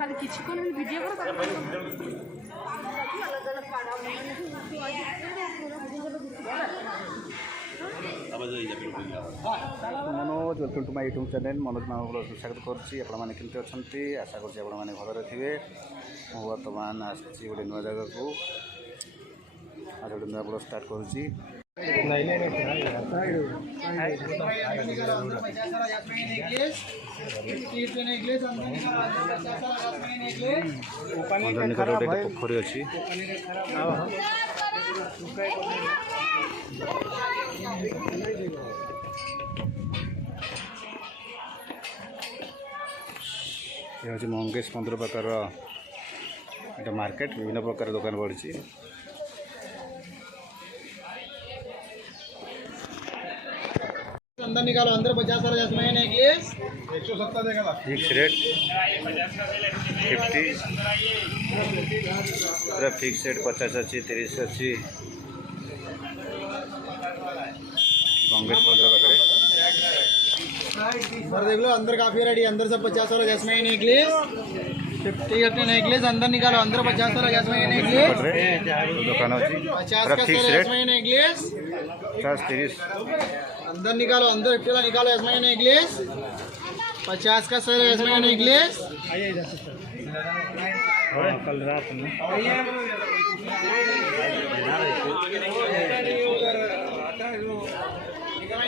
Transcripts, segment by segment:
खाली किसी को भी वीडियो करो Manoj welcome to my YouTube channel Manoj Mahabool स्वागत करुच्ची आपने केमती अच्छा आशा करें भलरे थे मु बर्तमान आसी गोटे नुआ जगह को आज गोटे नुआ ब्लॉग स्टार्ट करुच्ची गोटे पोखरी अच्छी ये हूँ मंगेश मंदिर प्रकार एटा मार्केट विभिन्न प्रकार दुकान बढ़ी अंदर निकालो अंदर 50 वाला जैस्माइन नेकलेस 170 देगा फिक्स रेट 50 पूरा फिक्स रेट 50 अच्छी 30 अच्छी कांग्रेस मंदिर पाखे अंदर देख लो अंदर काफी रेडी अंदर सब 50 वाला जैस्माइन नेकलेस 50 अपने नेकलेस अंदर निकालो अंदर 50 वाला जैस्माइन नेकलेस दुकान अच्छी 50 का फिक्स रेट जैस्माइन नेकलेस 50 30 अंदर निकालो अंदर 50 वाला निकालो जैस्माइन नेकलेस 50 का सर जैस्माइन नेकलेस कल रात में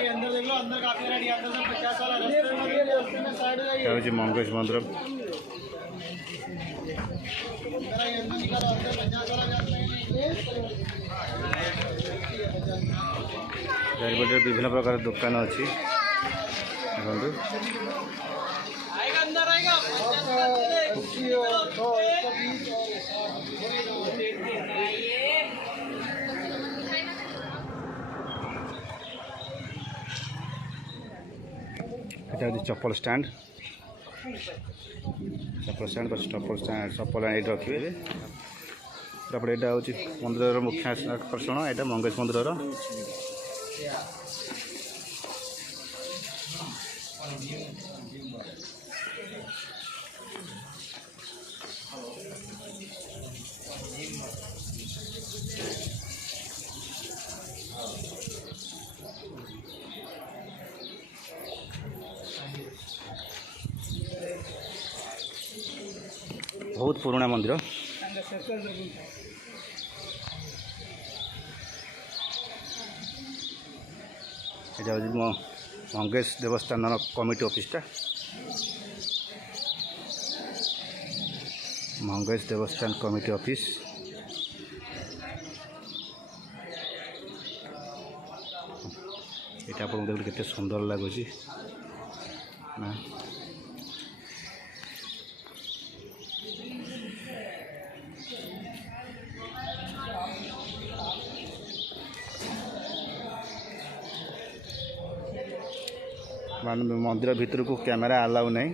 अंदर देख लो अंदर काफी रेडी अंदर सब 50 वाला रास्ते में साइड ये मंगेश मंदिर अंदर निकालो अंदर 50 वाला जैस्माइन नेकलेस चारिपटे विभिन्न प्रकार दुकान अच्छी देखो चप्पल स्टैंड चप्पल रखिए तापर यहाँ हूँ मंदिर मुख्य आकर्षण यहाँ मंगेश मंदिर बहुत पुराना मंदिर यहाँ हूँ मंगेश देवस्थान कमिटी ऑफिसटा मंगेश देवस्थान कमिटी ऑफिस यहाँ आप देखते केते सुंदर लगुच ना मंदिर भितर को कैमेरा अलाउ नहीं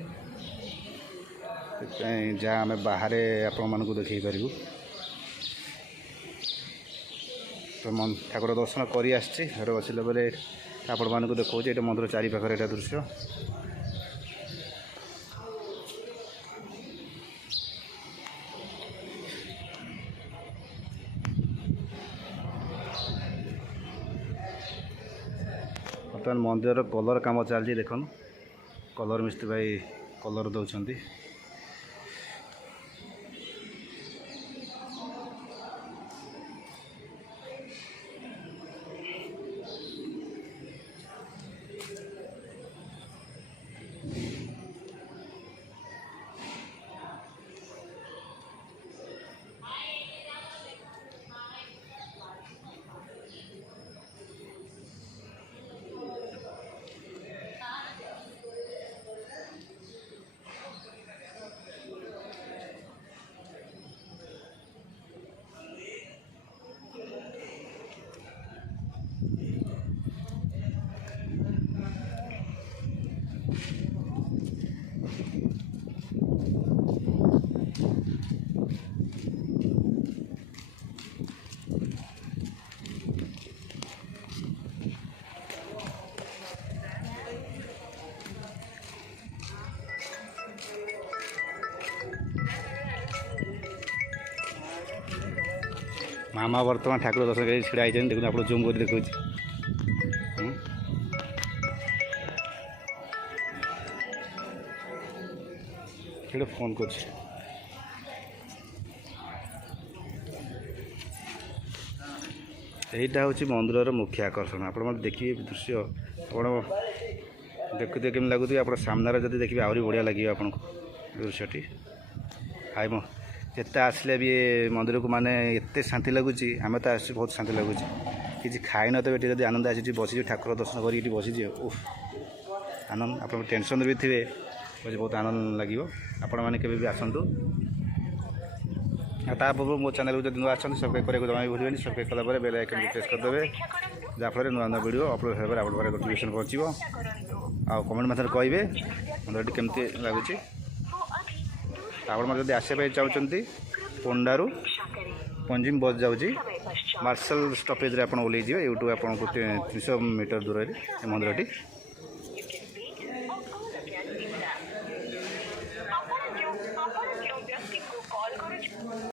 जहाँ आम बाहर आपण मानक देखी पारू तो ठाकुर दर्शन कर घर बसला बेले आपण मानक देखा ये मंदिर चारि पाखे यहाँ दृश्य बर्तमान मंदिर कलर काम चलती देखन कलर मिस्त्री भाई कलर दौरान ମାମା ବର୍ତ୍ତମାନ ଠାକୁର ଦର୍ଶନ କରି ଛିଡ଼ା ହେଇଛନ୍ତି। ଦେଖନ୍ତୁ ଆପଣ ଜୁମ୍ କରି ଦେଖାଉଛି। ସେଇଟା ଫୋନ୍ କରୁଛି। এইটা হচ্ছে মন্দিরর মুখ্য আকর্ষণ। আপনার দেখবে দৃশ্য আপনার দেখুতে কেমন লাগুথিবে, আপনার সামনে যদি দেখবে আহরি বড়িয়া লাগবে আপনার দৃশ্যটি। হাই মো যেতে আসলে বি মন্দিরକୁ মানে এতে শান্তি লাগুচি। আমি তো আসছি বহুত শান্তি লাগুচি। কিছু খাই নথিবে এটি যদি আনন্দ আসি বসিছি ঠাকুর দর্শন করি এটি বসিছি উফ আনন্দ। আপনার টেনশন भी थे बहुत आनंद लगे। आपण मैंने केवे भी आसतु। पूर्व मो चैनल को जो आसते सब्सक्राइब करने को जमा भी भूलें। सब्सक्राइब कलापर बेल आइकन को प्रेस करदे जहाँफल नुआ नुआ वीडियो अपलोड होगा आप नोटिफिकेशन पहुँचो। आ कमेंट मध्य कहे मंदिर केमती लगुच। आप आसवाई चाहते पोंडारू पंजिम बस जाऊँगी मार्शल स्टपेज आप ओल्लैजे। यूट्यूब आपको 300 मीटर दूर मंदिरटी।